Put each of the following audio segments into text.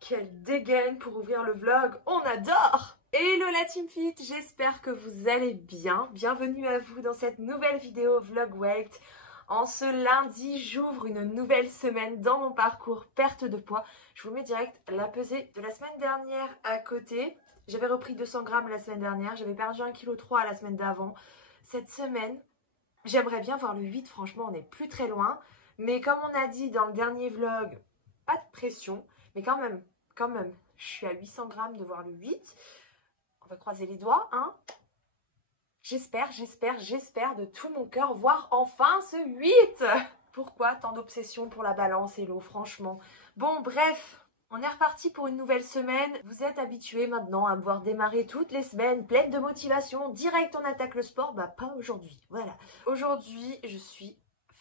Quelle dégaine pour ouvrir le vlog, on adore! Hello la Team Fit, j'espère que vous allez bien. Bienvenue à vous dans cette nouvelle vidéo vlog weight. En ce lundi, j'ouvre une nouvelle semaine dans mon parcours perte de poids. Je vous mets direct la pesée de la semaine dernière à côté. J'avais repris 200 grammes la semaine dernière, j'avais perdu 1,3 kg la semaine d'avant. Cette semaine, j'aimerais bien voir le 8, franchement on n'est plus très loin. Mais comme on a dit dans le dernier vlog, pas de pression, mais quand même, je suis à 800 grammes de voir le 8. On va croiser les doigts, hein. J'espère de tout mon cœur voir enfin ce 8. Pourquoi tant d'obsession pour la balance et l'eau, franchement. Bon, bref, on est reparti pour une nouvelle semaine. Vous êtes habitués maintenant à me voir démarrer toutes les semaines, pleine de motivation. Direct, on attaque le sport. Bah, pas aujourd'hui, voilà. Aujourd'hui, je suis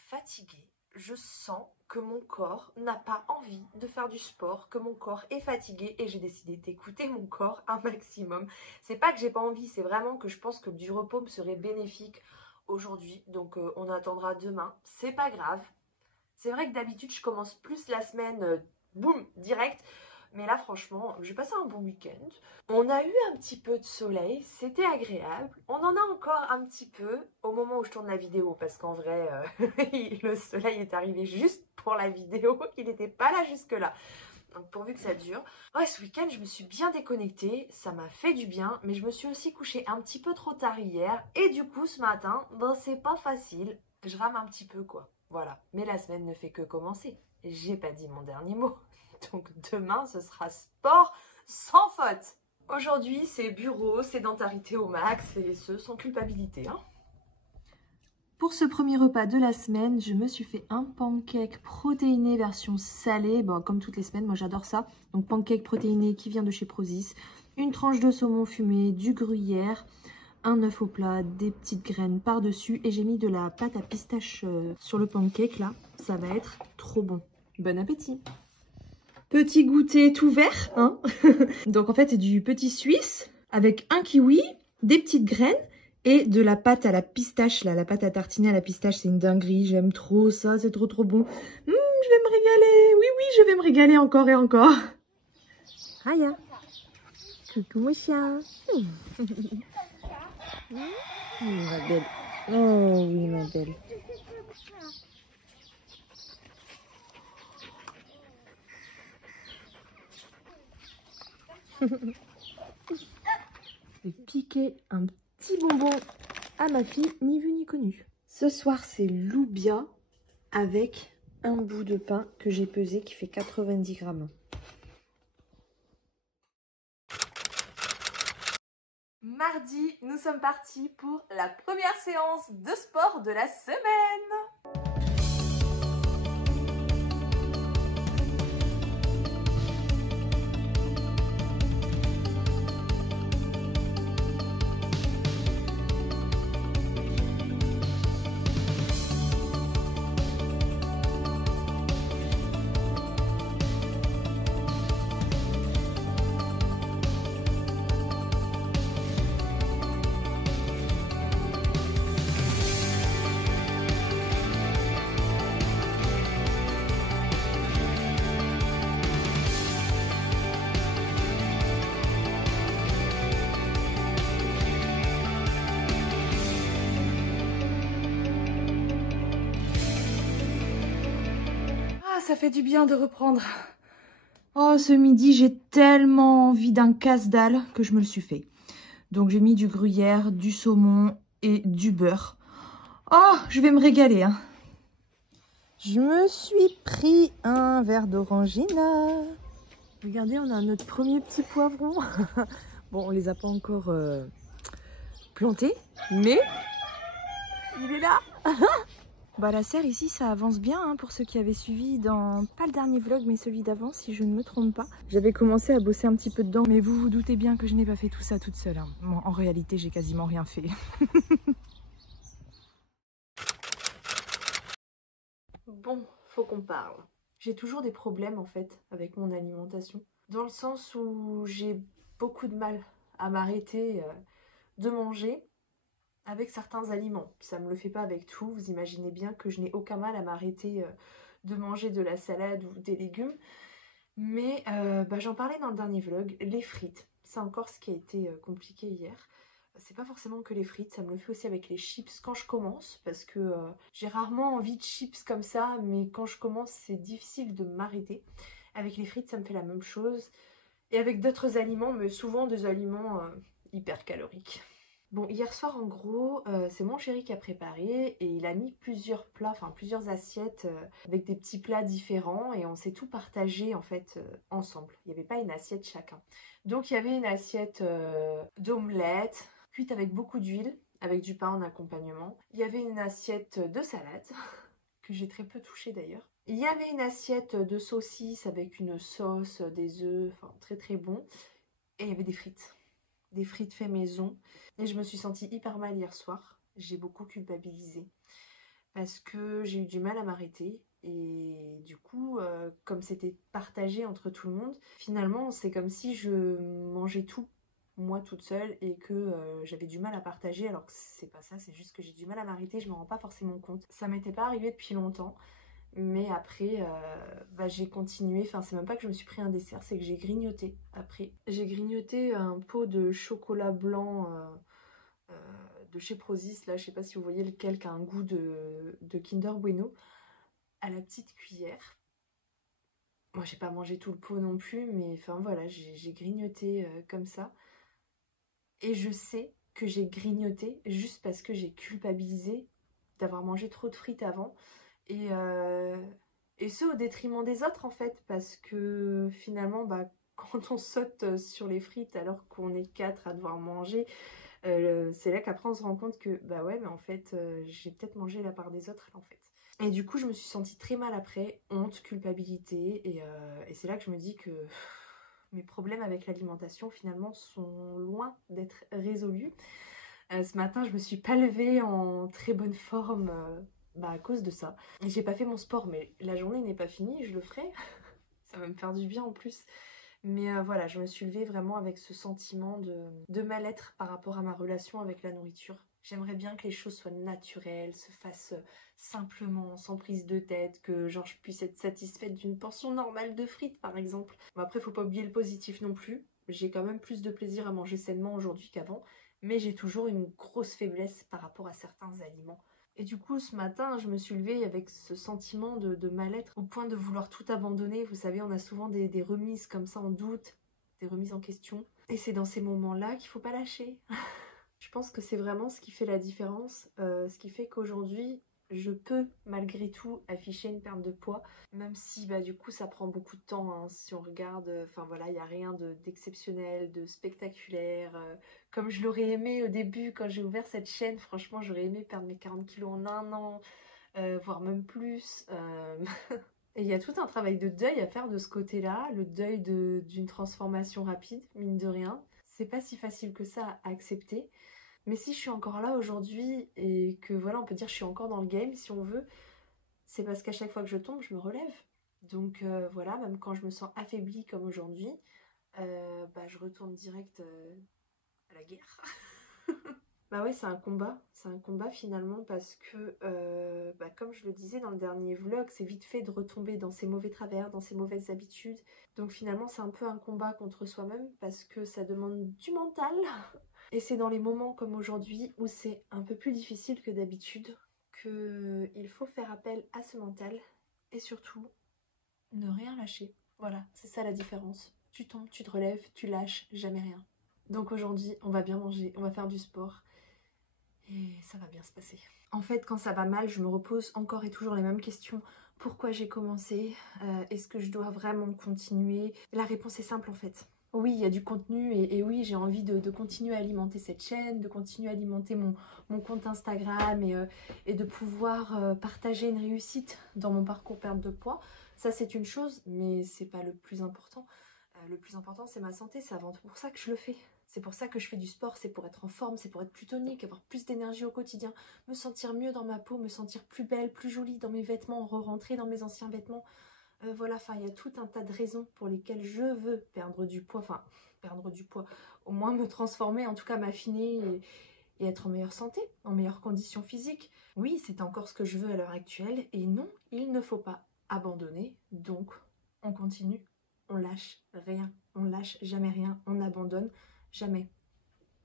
fatiguée. Je sens que mon corps n'a pas envie de faire du sport, que mon corps est fatigué et j'ai décidé d'écouter mon corps un maximum. C'est pas que j'ai pas envie, c'est vraiment que je pense que du repos me serait bénéfique aujourd'hui. Donc on attendra demain, c'est pas grave. C'est vrai que d'habitude je commence plus la semaine, boum, direct. Mais là franchement, j'ai passé un bon week-end. On a eu un petit peu de soleil, c'était agréable. On en a encore un petit peu au moment où je tourne la vidéo. Parce qu'en vrai, le soleil est arrivé juste pour la vidéo. Il n'était pas là jusque-là. Donc pourvu que ça dure. Ouais, ce week-end, je me suis bien déconnectée. Ça m'a fait du bien. Mais je me suis aussi couchée un petit peu trop tard hier. Et du coup, ce matin, ben, c'est pas facile. Je rame un petit peu, quoi. Voilà. Mais la semaine ne fait que commencer. J'ai pas dit mon dernier mot. Donc demain, ce sera sport sans faute. Aujourd'hui, c'est bureau, sédentarité au max et ce sans culpabilité. Hein. Pour ce premier repas de la semaine, je me suis fait un pancake protéiné version salée. Bon, comme toutes les semaines, moi j'adore ça. Donc pancake protéiné qui vient de chez Prozis. Une tranche de saumon fumé, du gruyère, un œuf au plat, des petites graines par-dessus. Et j'ai mis de la pâte à pistache sur le pancake là. Ça va être trop bon. Bon appétit! Petit goûter tout vert, hein. Donc en fait c'est du petit suisse avec un kiwi, des petites graines et de la pâte à la pistache là, la pâte à tartiner à la pistache, c'est une dinguerie, j'aime trop ça, c'est trop bon. Je vais me régaler, oui je vais me régaler encore et encore. Raya, coucou mon chien. Ma belle, oh oui ma belle. Je vais piquer un petit bonbon à ma fille, ni vu ni connu. Ce soir, c'est loubia avec un bout de pain que j'ai pesé qui fait 90 grammes. Mardi, nous sommes partis pour la première séance de sport de la semaine. Ça fait du bien de reprendre. Oh, ce midi, j'ai tellement envie d'un casse-dalle que je me le suis fait. Donc, j'ai mis du gruyère, du saumon et du beurre. Oh, je vais me régaler. Hein. Je me suis pris un verre d'orangina. Regardez, on a notre premier petit poivron. Bon, on les a pas encore planté, mais il est là. Bah la serre ici ça avance bien hein, pour ceux qui avaient suivi dans, pas le dernier vlog mais celui d'avant si je ne me trompe pas. J'avais commencé à bosser un petit peu dedans mais vous vous doutez bien que je n'ai pas fait tout ça toute seule. Hein. Bon, en réalité j'ai quasiment rien fait. Bon, faut qu'on parle. J'ai toujours des problèmes en fait avec mon alimentation. Dans le sens où j'ai beaucoup de mal à m'arrêter de manger avec certains aliments. Ça me le fait pas avec tout. Vous imaginez bien que je n'ai aucun mal à m'arrêter de manger de la salade ou des légumes. Mais j'en parlais dans le dernier vlog, les frites. C'est encore ce qui a été compliqué hier. C'est pas forcément que les frites, ça me le fait aussi avec les chips quand je commence. Parce que j'ai rarement envie de chips comme ça, mais quand je commence c'est difficile de m'arrêter. Avec les frites ça me fait la même chose. Et avec d'autres aliments, mais souvent des aliments hyper caloriques. Bon, hier soir en gros, c'est mon chéri qui a préparé et il a mis plusieurs plats, enfin plusieurs assiettes avec des petits plats différents et on s'est tout partagé en fait ensemble. Il n'y avait pas une assiette chacun. Donc il y avait une assiette d'omelette, cuite avec beaucoup d'huile, avec du pain en accompagnement. Il y avait une assiette de salade, que j'ai très peu touchée d'ailleurs. Il y avait une assiette de saucisses avec une sauce, des œufs, enfin très très bon. Et il y avait des frites. Des frites fait maison. Et je me suis sentie hyper mal hier soir. J'ai beaucoup culpabilisé. Parce que j'ai eu du mal à m'arrêter. Et du coup, comme c'était partagé entre tout le monde, finalement c'est comme si je mangeais tout, moi toute seule, et que j'avais du mal à partager, alors que c'est pas ça, c'est juste que j'ai du mal à m'arrêter, je me rends pas forcément compte. Ça m'était pas arrivé depuis longtemps. Mais après, j'ai continué, enfin c'est même pas que je me suis pris un dessert, c'est que j'ai grignoté après. J'ai grignoté un pot de chocolat blanc de chez Prozis, là je sais pas si vous voyez lequel, qui a un goût de Kinder Bueno, à la petite cuillère. Moi j'ai pas mangé tout le pot non plus, mais enfin voilà, j'ai grignoté comme ça. Et je sais que j'ai grignoté juste parce que j'ai culpabilisé d'avoir mangé trop de frites avant. Et ce au détriment des autres en fait, parce que finalement quand on saute sur les frites alors qu'on est 4 à devoir manger, c'est là qu'après on se rend compte que bah ouais mais en fait j'ai peut-être mangé la part des autres là en fait. Et du coup je me suis sentie très mal après, honte, culpabilité, et c'est là que je me dis que mes problèmes avec l'alimentation finalement sont loin d'être résolus. Ce matin je me suis pas levée en très bonne forme à cause de ça. J'ai pas fait mon sport, mais la journée n'est pas finie, je le ferai. Ça va me faire du bien en plus. Mais voilà, je me suis levée vraiment avec ce sentiment de mal-être par rapport à ma relation avec la nourriture. J'aimerais bien que les choses soient naturelles, se fassent simplement, sans prise de tête, que genre je puisse être satisfaite d'une portion normale de frites par exemple. Bon, après, faut pas oublier le positif non plus. J'ai quand même plus de plaisir à manger sainement aujourd'hui qu'avant, mais j'ai toujours une grosse faiblesse par rapport à certains aliments. Et du coup, ce matin, je me suis levée avec ce sentiment de mal-être, au point de vouloir tout abandonner. Vous savez, on a souvent des remises comme ça en doute, des remises en question. Et c'est dans ces moments-là qu'il faut pas lâcher. Je pense que c'est vraiment ce qui fait la différence, ce qui fait qu'aujourd'hui, je peux malgré tout afficher une perte de poids, même si du coup ça prend beaucoup de temps, hein, si on regarde, enfin voilà, il n'y a rien d'exceptionnel, de spectaculaire, comme je l'aurais aimé au début quand j'ai ouvert cette chaîne. Franchement j'aurais aimé perdre mes 40 kilos en un an, voire même plus. Et il y a tout un travail de deuil à faire de ce côté-là, le deuil d'une transformation rapide, mine de rien. C'est pas si facile que ça à accepter. Mais si je suis encore là aujourd'hui et que voilà, on peut dire que je suis encore dans le game si on veut, c'est parce qu'à chaque fois que je tombe, je me relève. Donc voilà, même quand je me sens affaiblie comme aujourd'hui, je retourne direct à la guerre. Bah ouais, c'est un combat finalement, parce que comme je le disais dans le dernier vlog, c'est vite fait de retomber dans ses mauvais travers, dans ses mauvaises habitudes. Donc finalement c'est un peu un combat contre soi-même parce que ça demande du mental. Et c'est dans les moments comme aujourd'hui où c'est un peu plus difficile que d'habitude qu'il faut faire appel à ce mental et surtout ne rien lâcher. Voilà, c'est ça la différence. Tu tombes, tu te relèves, tu lâches jamais rien. Donc aujourd'hui, on va bien manger, on va faire du sport et ça va bien se passer. En fait, quand ça va mal, je me repose encore et toujours les mêmes questions. Pourquoi j'ai commencé? Est-ce que je dois vraiment continuer? La réponse est simple en fait. oui, il y a du contenu et oui, j'ai envie de continuer à alimenter cette chaîne, de continuer à alimenter mon compte Instagram et de pouvoir partager une réussite dans mon parcours perte de poids. Ça, c'est une chose, mais c'est pas le plus important. Le plus important, c'est ma santé, c'est avant tout pour ça que je le fais. C'est pour ça que je fais du sport, c'est pour être en forme, c'est pour être plus tonique, avoir plus d'énergie au quotidien, me sentir mieux dans ma peau, me sentir plus belle, plus jolie dans mes vêtements, re-rentrer dans mes anciens vêtements. Voilà, enfin, il y a tout un tas de raisons pour lesquelles je veux perdre du poids, au moins me transformer, en tout cas m'affiner et être en meilleure santé, en meilleures conditions physiques. Oui, c'est encore ce que je veux à l'heure actuelle, et non, il ne faut pas abandonner, donc on continue, on lâche rien, on lâche jamais rien, on n'abandonne jamais.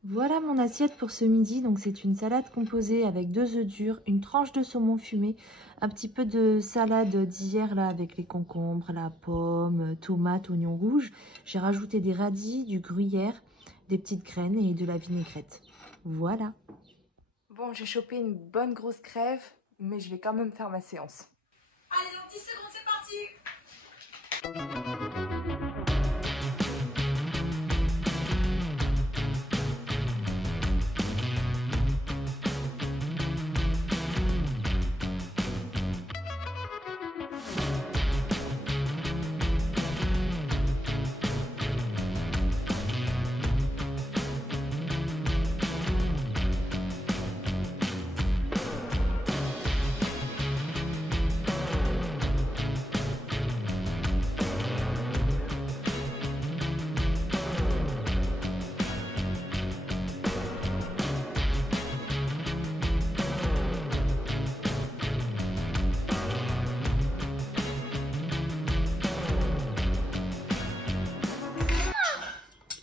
Voilà mon assiette pour ce midi. Donc c'est une salade composée avec 2 œufs durs, une tranche de saumon fumé, un petit peu de salade d'hier là avec les concombres, la pomme, tomates, oignons rouges. J'ai rajouté des radis, du gruyère, des petites graines et de la vinaigrette. Voilà. Bon, j'ai chopé une bonne grosse crève, mais je vais quand même faire ma séance. Allez, dans 10 secondes, c'est parti!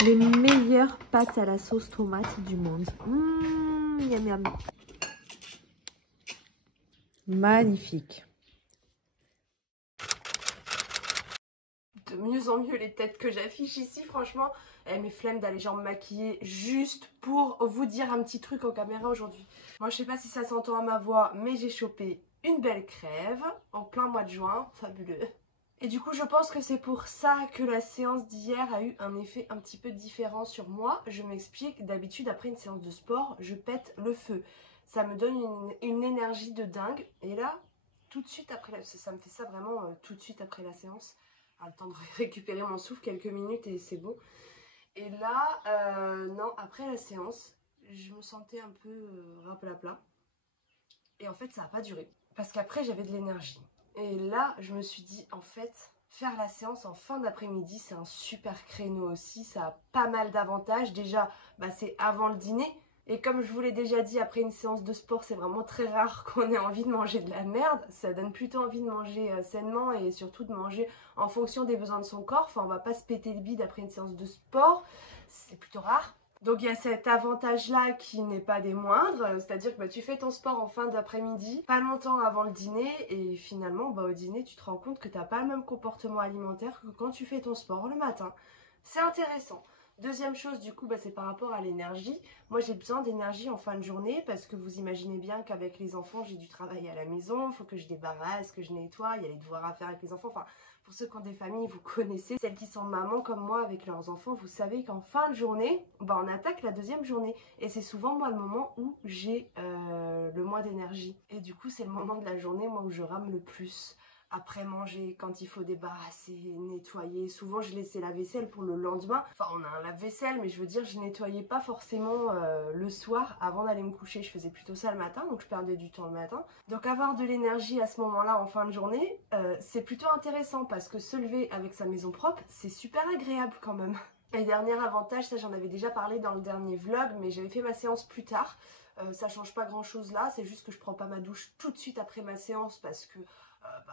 Les meilleures pâtes à la sauce tomate du monde. Miam miam. Magnifique. De mieux en mieux les têtes que j'affiche ici, franchement. Mes flemmes d'aller genre me maquiller juste pour vous dire un petit truc en caméra aujourd'hui. Moi je sais pas si ça s'entend à ma voix, mais j'ai chopé une belle crève en plein mois de juin. Fabuleux. Et du coup, je pense que c'est pour ça que la séance d'hier a eu un effet un petit peu différent sur moi. Je m'explique, d'habitude, après une séance de sport, je pète le feu. Ça me donne une énergie de dingue. Et là, tout de suite après, ça me fait ça vraiment tout de suite après la séance. Le temps de récupérer mon souffle, quelques minutes et c'est bon. Et là, non, après la séance, je me sentais un peu raplapla. Et en fait, ça n'a pas duré. Parce qu'après, j'avais de l'énergie. Et là, je me suis dit, en fait, faire la séance en fin d'après-midi, c'est un super créneau aussi. Ça a pas mal d'avantages. Déjà, c'est avant le dîner. Et comme je vous l'ai déjà dit, après une séance de sport, c'est vraiment très rare qu'on ait envie de manger de la merde. Ça donne plutôt envie de manger sainement et surtout de manger en fonction des besoins de son corps. Enfin, on va pas se péter le bide après une séance de sport. C'est plutôt rare. Donc il y a cet avantage-là qui n'est pas des moindres, c'est-à-dire que tu fais ton sport en fin d'après-midi, pas longtemps avant le dîner, et finalement au dîner tu te rends compte que tu n'as pas le même comportement alimentaire que quand tu fais ton sport le matin. C'est intéressant. Deuxième chose du coup, c'est par rapport à l'énergie. Moi j'ai besoin d'énergie en fin de journée parce que vous imaginez bien qu'avec les enfants j'ai du travail à la maison, il faut que je débarrasse, que je nettoie, il y a les devoirs à faire avec les enfants, enfin... Pour ceux qui ont des familles, vous connaissez, celles qui sont mamans comme moi avec leurs enfants, vous savez qu'en fin de journée, on attaque la deuxième journée. Et c'est souvent moi le moment où j'ai le moins d'énergie. Et du coup, c'est le moment de la journée moi où je rame le plus. Après manger, quand il faut débarrasser, nettoyer. Souvent, je laissais la vaisselle pour le lendemain. Enfin, on a un lave-vaisselle, mais je veux dire, je nettoyais pas forcément le soir avant d'aller me coucher. Je faisais plutôt ça le matin, donc je perdais du temps le matin. Donc avoir de l'énergie à ce moment-là en fin de journée, c'est plutôt intéressant parce que se lever avec sa maison propre, c'est super agréable quand même. Et dernier avantage, ça j'en avais déjà parlé dans le dernier vlog, mais j'avais fait ma séance plus tard. Ça change pas grand-chose là, c'est juste que je prends pas ma douche tout de suite après ma séance parce que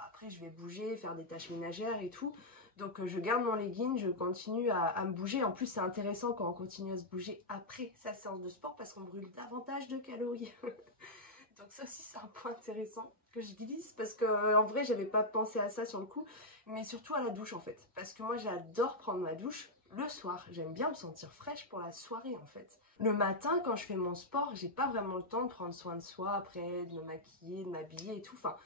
après je vais bouger, faire des tâches ménagères et tout. Donc je garde mon legging, je continue à me bouger. En plus c'est intéressant quand on continue à se bouger après sa séance de sport parce qu'on brûle davantage de calories. Donc ça aussi c'est un point intéressant que je glisse parce que en vrai j'avais pas pensé à ça sur le coup. Mais surtout à la douche en fait. Parce que moi j'adore prendre ma douche le soir. J'aime bien me sentir fraîche pour la soirée en fait. Le matin quand je fais mon sport, j'ai pas vraiment le temps de prendre soin de soi après, de me maquiller, de m'habiller et tout. Enfin,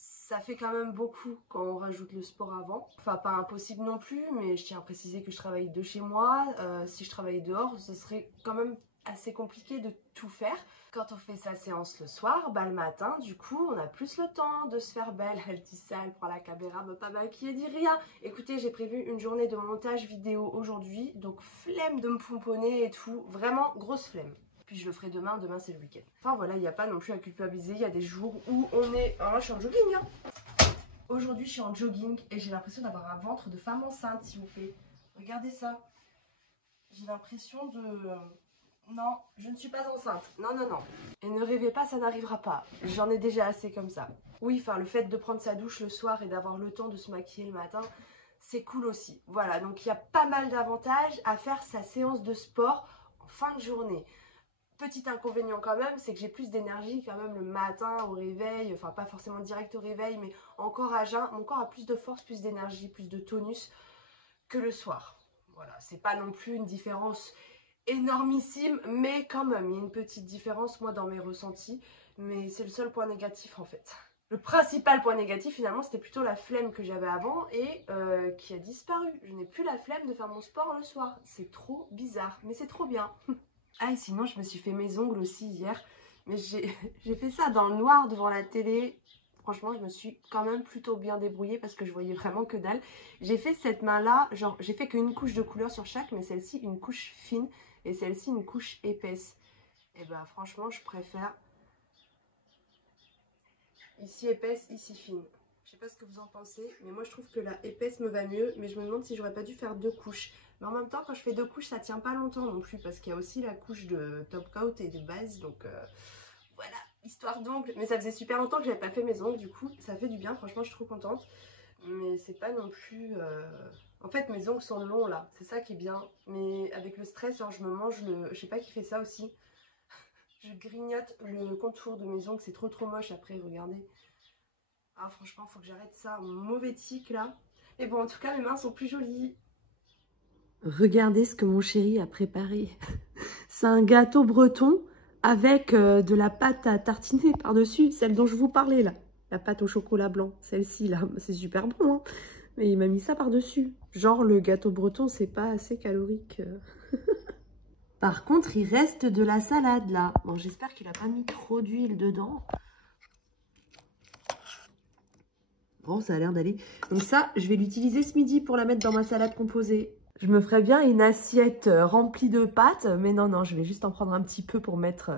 ça fait quand même beaucoup quand on rajoute le sport avant. Enfin, pas impossible non plus, mais je tiens à préciser que je travaille de chez moi. Si je travaillais dehors, ce serait quand même assez compliqué de tout faire. Quand on fait sa séance le soir, bah le matin, du coup, on a plus le temps de se faire belle. Elle dit ça, elle prend la caméra, me pas maquiller, dit rien. Écoutez, j'ai prévu une journée de montage vidéo aujourd'hui, donc flemme de me pomponner et tout. Vraiment, grosse flemme. Puis je le ferai demain, demain c'est le week-end. Enfin voilà, il n'y a pas non plus à culpabiliser, il y a des jours où on est... Alors là, je suis en jogging, hein. Aujourd'hui, je suis en jogging et j'ai l'impression d'avoir un ventre de femme enceinte, s'il vous plaît. Regardez ça. J'ai l'impression de... Non, je ne suis pas enceinte. Non, non, non. Et ne rêvez pas, ça n'arrivera pas. J'en ai déjà assez comme ça. Oui, enfin, le fait de prendre sa douche le soir et d'avoir le temps de se maquiller le matin, c'est cool aussi. Voilà, donc il y a pas mal d'avantages à faire sa séance de sport en fin de journée. Petit inconvénient quand même, c'est que j'ai plus d'énergie quand même le matin au réveil, enfin pas forcément direct au réveil, mais encore à jeun, mon corps a plus de force, plus d'énergie, plus de tonus que le soir. Voilà, c'est pas non plus une différence énormissime, mais quand même, il y a une petite différence moi dans mes ressentis, mais c'est le seul point négatif en fait. Le principal point négatif finalement c'était plutôt la flemme que j'avais avant et qui a disparu. Je n'ai plus la flemme de faire mon sport le soir, c'est trop bizarre, mais c'est trop bien. Ah et sinon je me suis fait mes ongles aussi hier, mais j'ai fait ça dans le noir devant la télé. Franchement je me suis quand même plutôt bien débrouillée parce que je voyais vraiment que dalle. J'ai fait cette main là, genre j'ai fait qu'une couche de couleur sur chaque, mais celle-ci une couche fine et celle-ci une couche épaisse. Et bah franchement je préfère ici épaisse, ici fine. Je sais pas ce que vous en pensez, mais moi je trouve que la épaisse me va mieux, mais je me demande si j'aurais pas dû faire 2 couches. Mais en même temps, quand je fais 2 couches, ça tient pas longtemps non plus, parce qu'il y a aussi la couche de top coat et de base, donc voilà, histoire d'ongles. Mais ça faisait super longtemps que j'avais pas fait mes ongles, du coup, ça fait du bien, franchement, je suis trop contente. Mais c'est pas non plus... En fait, mes ongles sont longs là, c'est ça qui est bien. Mais avec le stress, genre je me mange le... Je sais pas qui fait ça aussi. Je grignote le contour de mes ongles, c'est trop moche après, regardez. Ah franchement, faut que j'arrête ça, mauvais tic là. Mais bon, en tout cas, mes mains sont plus jolies. Regardez ce que mon chéri a préparé. C'est un gâteau breton avec de la pâte à tartiner par-dessus, celle dont je vous parlais là. La pâte au chocolat blanc, celle-ci là, c'est super bon hein. Mais il m'a mis ça par-dessus. Genre le gâteau breton, c'est pas assez calorique. Par contre, il reste de la salade là. Bon, j'espère qu'il a pas mis trop d'huile dedans. Bon, ça a l'air d'aller. Donc ça, je vais l'utiliser ce midi pour la mettre dans ma salade composée. Je me ferais bien une assiette remplie de pâtes, mais non, je vais juste en prendre un petit peu pour mettre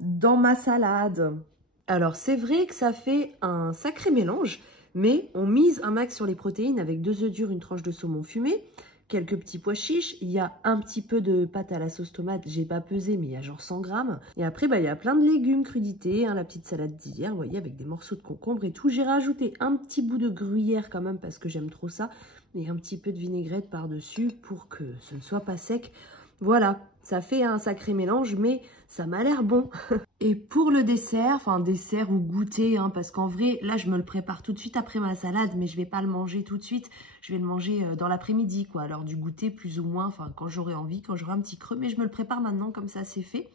dans ma salade. Alors, c'est vrai que ça fait un sacré mélange, mais on mise un max sur les protéines avec 2 œufs durs, une tranche de saumon fumé, quelques petits pois chiches, il y a un petit peu de pâte à la sauce tomate, j'ai pas pesé, mais il y a genre 100 grammes. Et après, bah, il y a plein de légumes crudités, hein, la petite salade d'hier, vous voyez, avec des morceaux de concombre et tout. J'ai rajouté un petit bout de gruyère quand même parce que j'aime trop ça, et un petit peu de vinaigrette par-dessus pour que ce ne soit pas sec. Voilà, ça fait un sacré mélange, mais ça m'a l'air bon. Et pour le dessert, enfin dessert ou goûter, hein, parce qu'en vrai, là je me le prépare tout de suite après ma salade, mais je vais pas le manger tout de suite, je vais le manger dans l'après-midi, quoi. Alors du goûter plus ou moins, enfin quand j'aurai envie, quand j'aurai un petit creux, mais je me le prépare maintenant, comme ça c'est fait.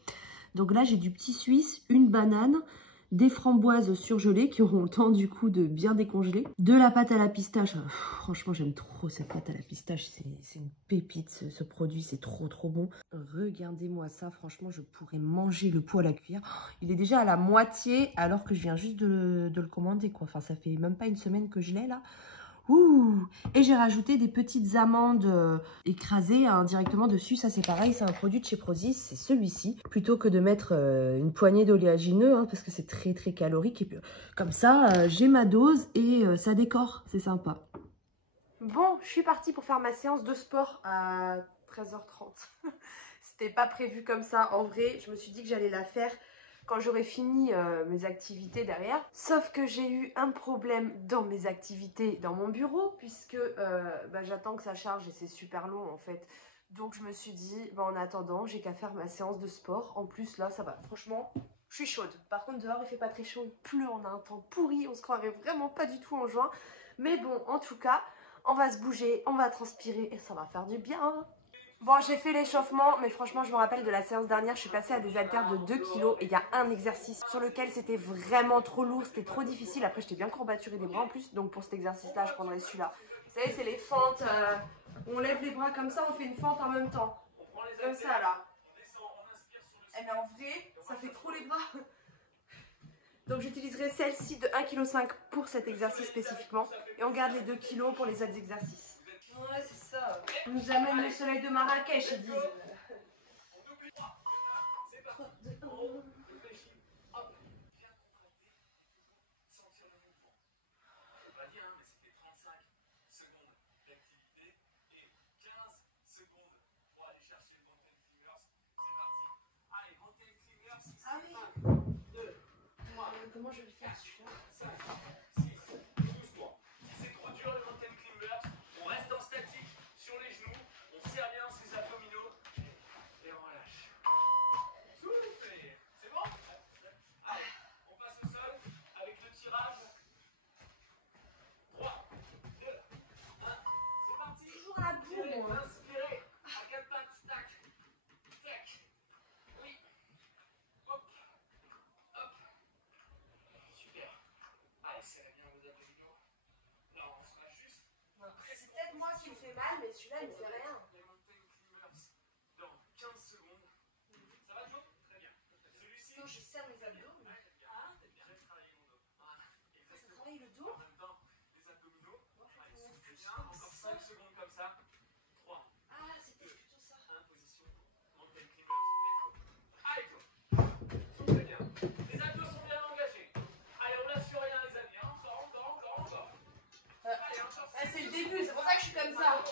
Donc là j'ai du petit suisse, une banane, des framboises surgelées qui auront le temps du coup de bien décongeler, de la pâte à la pistache. Franchement j'aime trop cette pâte à la pistache, c'est une pépite ce produit, c'est trop bon. Regardez-moi ça, franchement je pourrais manger le pot à la cuillère. Il est déjà à la moitié alors que je viens juste de le commander quoi, enfin ça fait même pas une semaine que je l'ai là. Ouh. Et j'ai rajouté des petites amandes écrasées hein, directement dessus. Ça c'est pareil, c'est un produit de chez Prozis, c'est celui-ci. Plutôt que de mettre une poignée d'oléagineux hein, parce que c'est très calorique. Et puis, comme ça, j'ai ma dose et ça décore, c'est sympa. Bon, je suis partie pour faire ma séance de sport à 13h30. C'était pas prévu comme ça. En vrai, je me suis dit que j'allais la faire quand j'aurai fini mes activités derrière. Sauf que j'ai eu un problème dans mes activités dans mon bureau puisque j'attends que ça charge et c'est super long en fait. Donc je me suis dit, en attendant, j'ai qu'à faire ma séance de sport. En plus là, ça va. Franchement, je suis chaude. Par contre, dehors, il fait pas très chaud. Il pleut, on a un temps pourri. On se croirait vraiment pas du tout en juin. Mais bon, en tout cas, on va se bouger, on va transpirer et ça va faire du bien. Bon, j'ai fait l'échauffement, mais franchement, je me rappelle de la séance dernière, je suis passée à des haltères de 2 kilos et il y a un exercice sur lequel c'était vraiment trop lourd, c'était trop difficile. Après, j'étais bien courbaturée des bras en plus, donc pour cet exercice-là, je prendrais celui-là. Vous savez, c'est les fentes, on lève les bras comme ça, on fait une fente en même temps. Comme ça, là. Eh mais en vrai, ça fait trop les bras. Donc j'utiliserai celle-ci de 1,5 kg pour cet exercice spécifiquement. Et on garde les 2 kilos pour les autres exercices. Ouais, c'est ça. On nous amène le soleil de Marrakech, ils disent. Ah oui. Comment je vais le faire celui-là? C'est peut-être moi qui me fais mal, mais celui-là il me fait rien. Dans 15 secondes. Ça va, Jo? Très bien. Celui-ci. Non, je serre mes abdos. Ah, t'as bien travaillé mon dos. Ça travaille le dos? En même temps, les abdominaux. Allez, souffle bien. Encore 5 secondes comme ça. 3. Ah, c'était plutôt ça. 1, position. Mountain climbers. Allez, Jo. Souffle bien. Les abdos sont bien engagés. Allez, on lâche sur rien, les amis. Encore. C'est le début, c'est pour ça que je suis comme ça.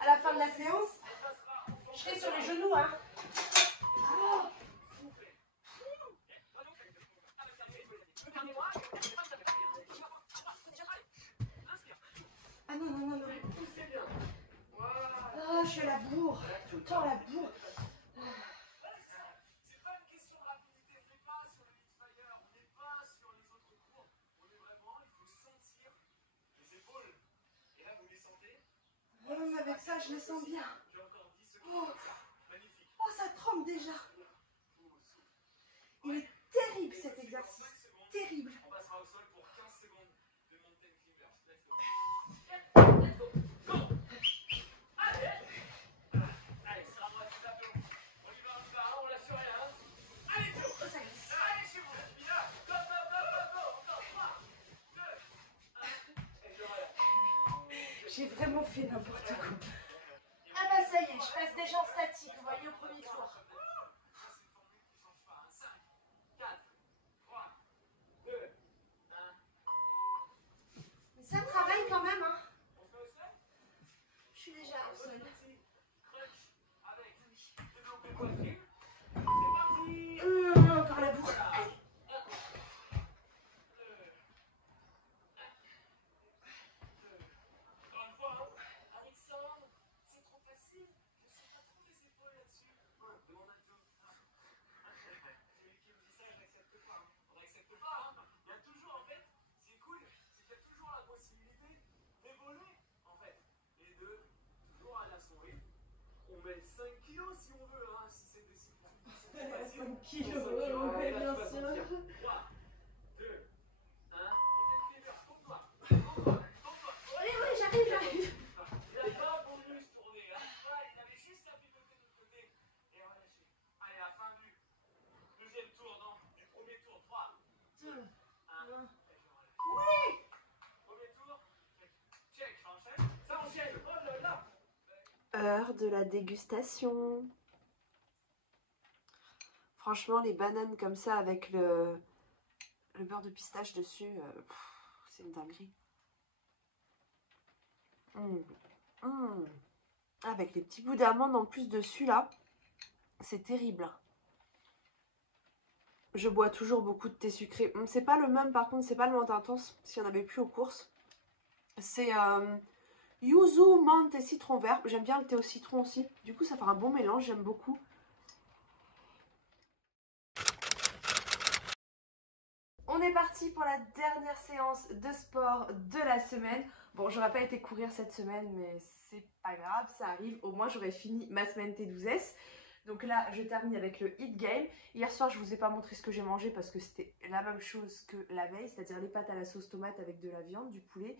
À la fin de la séance, je serai sur les genoux. Hein. Oh. Ah non. Oh, je suis à la bourre. Tout le temps à la bourre. C'est pas une question de rapidité. On n'est pas sur le Hitfire. On n'est pas sur les autres cours. On est vraiment, il faut sentir les épaules. Et là, vous les sentez? Oh, avec ça, je les sens bien. Oh, ça tremble déjà. Il est terrible cet exercice. Terrible. On passera au sol pour 15 secondes de mountain climbers. Let's go. Let's go. Go. Allez, c'est à moi, c'est à vous. On y va, on lâche rien. Allez, Jo. Ça glisse. Allez, chez vous. Go. Encore 3, 2, 1. Et je relâche. J'ai vraiment fait n'importe quoi. Ah bah ça y est, je passe déjà en statique, vous voyez, au premier tour. Mais ça travaille quand même, hein. Je suis déjà au sol. Encore la bourre. On met 5 kilos si on veut, hein, si c'est des 5 kilos, oui, bien sûr. 3, 2, 1, compte-toi. Oui, j'arrive. Il n'a pas voulu se tourner, hein. Il avait juste à pivoter de l'autre côté et relâcher. Allez, à la fin du deuxième tour, non, du premier tour, 3, 2, 1. Oui! Premier tour, check, j'enchaîne. Ça enchaîne, oh là là! Heure de la dégustation. Franchement, les bananes comme ça avec le beurre de pistache dessus, c'est une dinguerie. Avec les petits bouts d'amande en plus dessus là, c'est terrible. Je bois toujours beaucoup de thé sucré. C'est pas le même par contre, c'est pas le menthe intense, s'il n'y en avait plus aux courses. C'est yuzu, menthe et citron vert. J'aime bien le thé au citron aussi. Du coup, ça fait un bon mélange, j'aime beaucoup. On On est parti pour la dernière séance de sport de la semaine. Bon, j'aurais pas été courir cette semaine, mais c'est pas grave, ça arrive. Au moins, j'aurais fini ma semaine T12S. Donc là, je termine avec le Eat Game. Hier soir, je vous ai pas montré ce que j'ai mangé parce que c'était la même chose que la veille, c'est-à-dire les pâtes à la sauce tomate avec de la viande, du poulet.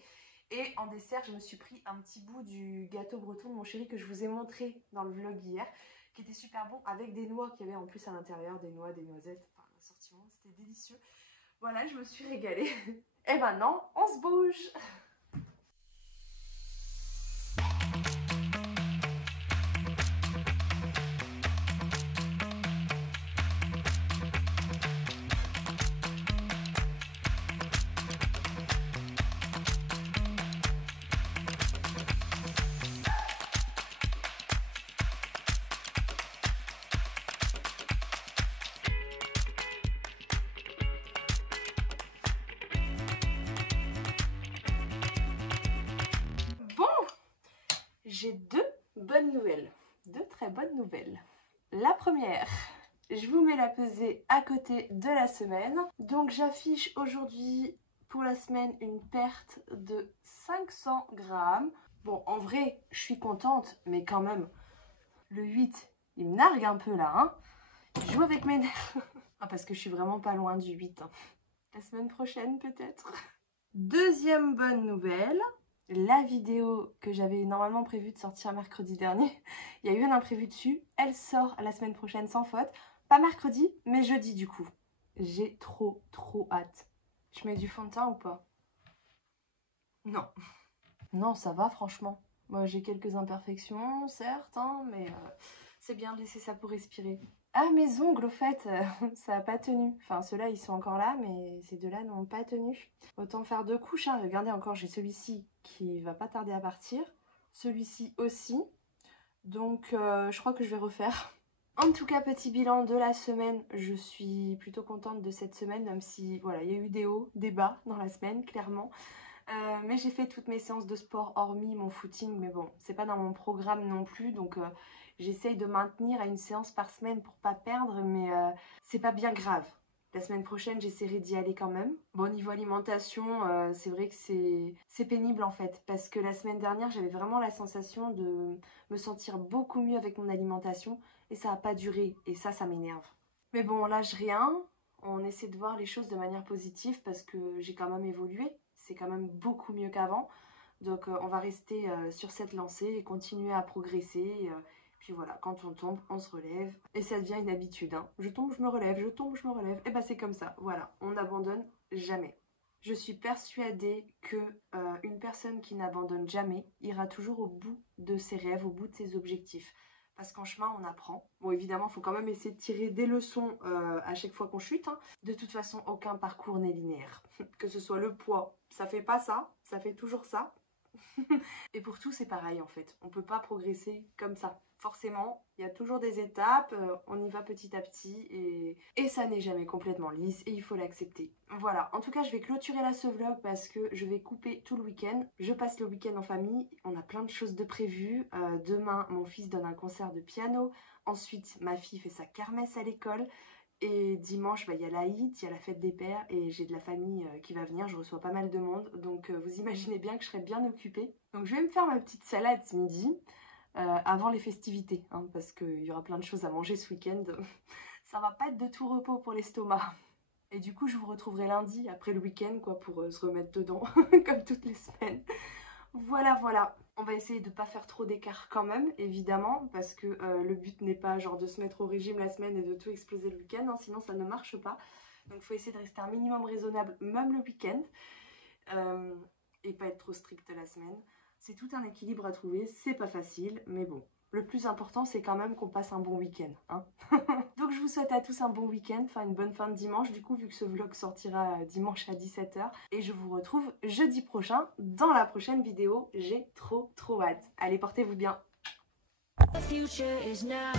Et en dessert, je me suis pris un petit bout du gâteau breton de mon chéri que je vous ai montré dans le vlog hier, qui était super bon avec des noix qu'il y avait en plus à l'intérieur, des noix, des noisettes, enfin l'assortiment, c'était délicieux. Voilà, je me suis régalée. Et maintenant, on se bouge. J'ai deux bonnes nouvelles, deux très bonnes nouvelles. La première, je vous mets la pesée à côté de la semaine. Donc j'affiche aujourd'hui pour la semaine une perte de 500 grammes. Bon, en vrai, je suis contente, mais quand même, le 8, il me nargue un peu là, hein. Je joue avec mes nerfs. Ah, parce que je suis vraiment pas loin du 8. Hein. La semaine prochaine peut-être. Deuxième bonne nouvelle. La vidéo que j'avais normalement prévu de sortir mercredi dernier, il y a eu un imprévu dessus. Elle sort la semaine prochaine sans faute. Pas mercredi, mais jeudi du coup. J'ai trop hâte. Je mets du fond de teint ou pas? Non. Non, ça va franchement. Moi j'ai quelques imperfections, certes, hein, mais c'est bien de laisser ça pour respirer. Ah, mes ongles, au fait, ça n'a pas tenu. Enfin, ceux-là, ils sont encore là, mais ces deux-là n'ont pas tenu. Autant faire deux couches, hein. Regardez, encore, j'ai celui-ci qui va pas tarder à partir. Celui-ci aussi. Donc, je crois que je vais refaire. En tout cas, petit bilan de la semaine. Je suis plutôt contente de cette semaine, même si, voilà, il y a eu des hauts, des bas dans la semaine, clairement. Mais j'ai fait toutes mes séances de sport, hormis mon footing. Mais bon, c'est pas dans mon programme non plus, donc... J'essaye de maintenir à une séance par semaine pour pas perdre, mais c'est pas bien grave. La semaine prochaine, j'essaierai d'y aller quand même. Bon, niveau alimentation, c'est vrai que c'est pénible en fait, parce que la semaine dernière, j'avais vraiment la sensation de me sentir beaucoup mieux avec mon alimentation, et ça n'a pas duré, et ça m'énerve. Mais bon, on lâche rien, on essaie de voir les choses de manière positive, parce que j'ai quand même évolué, c'est quand même beaucoup mieux qu'avant. Donc on va rester sur cette lancée et continuer à progresser. Puis voilà, quand on tombe, on se relève. Et ça devient une habitude. Hein. Je tombe, je me relève, je tombe, je me relève. Et bah c'est comme ça, voilà, on n'abandonne jamais. Je suis persuadée que une personne qui n'abandonne jamais ira toujours au bout de ses rêves, au bout de ses objectifs. Parce qu'en chemin, on apprend. Bon, évidemment, il faut quand même essayer de tirer des leçons à chaque fois qu'on chute. Hein. De toute façon, aucun parcours n'est linéaire. Que ce soit le poids, ça fait pas ça, ça fait toujours ça. Et pour tout, c'est pareil en fait. On peut pas progresser comme ça. Forcément, il y a toujours des étapes, on y va petit à petit et ça n'est jamais complètement lisse et il faut l'accepter. Voilà, en tout cas je vais clôturer là ce vlog parce que je vais couper tout le week-end. Je passe le week-end en famille, on a plein de choses de prévues. Demain, mon fils donne un concert de piano. Ensuite, ma fille fait sa kermesse à l'école. Et dimanche, bah, y a l'Aïd, il y a la fête des pères et j'ai de la famille qui va venir, je reçois pas mal de monde. Donc vous imaginez bien que je serai bien occupée. Donc je vais me faire ma petite salade ce midi. Avant les festivités, hein, parce qu'il y aura plein de choses à manger ce week-end. Ça va pas être de tout repos pour l'estomac. Et du coup, je vous retrouverai lundi, après le week-end, quoi, pour se remettre dedans, comme toutes les semaines. Voilà. On va essayer de ne pas faire trop d'écart quand même, évidemment, parce que le but n'est pas genre de se mettre au régime la semaine et de tout exploser le week-end, hein, sinon ça ne marche pas. Donc il faut essayer de rester un minimum raisonnable, même le week-end, et pas être trop strict la semaine. C'est tout un équilibre à trouver, c'est pas facile, mais bon. Le plus important, c'est quand même qu'on passe un bon week-end. Hein. Donc je vous souhaite à tous un bon week-end, enfin une bonne fin de dimanche, du coup, vu que ce vlog sortira dimanche à 17 h. Et je vous retrouve jeudi prochain dans la prochaine vidéo. J'ai trop hâte. Allez, portez-vous bien. The future is now.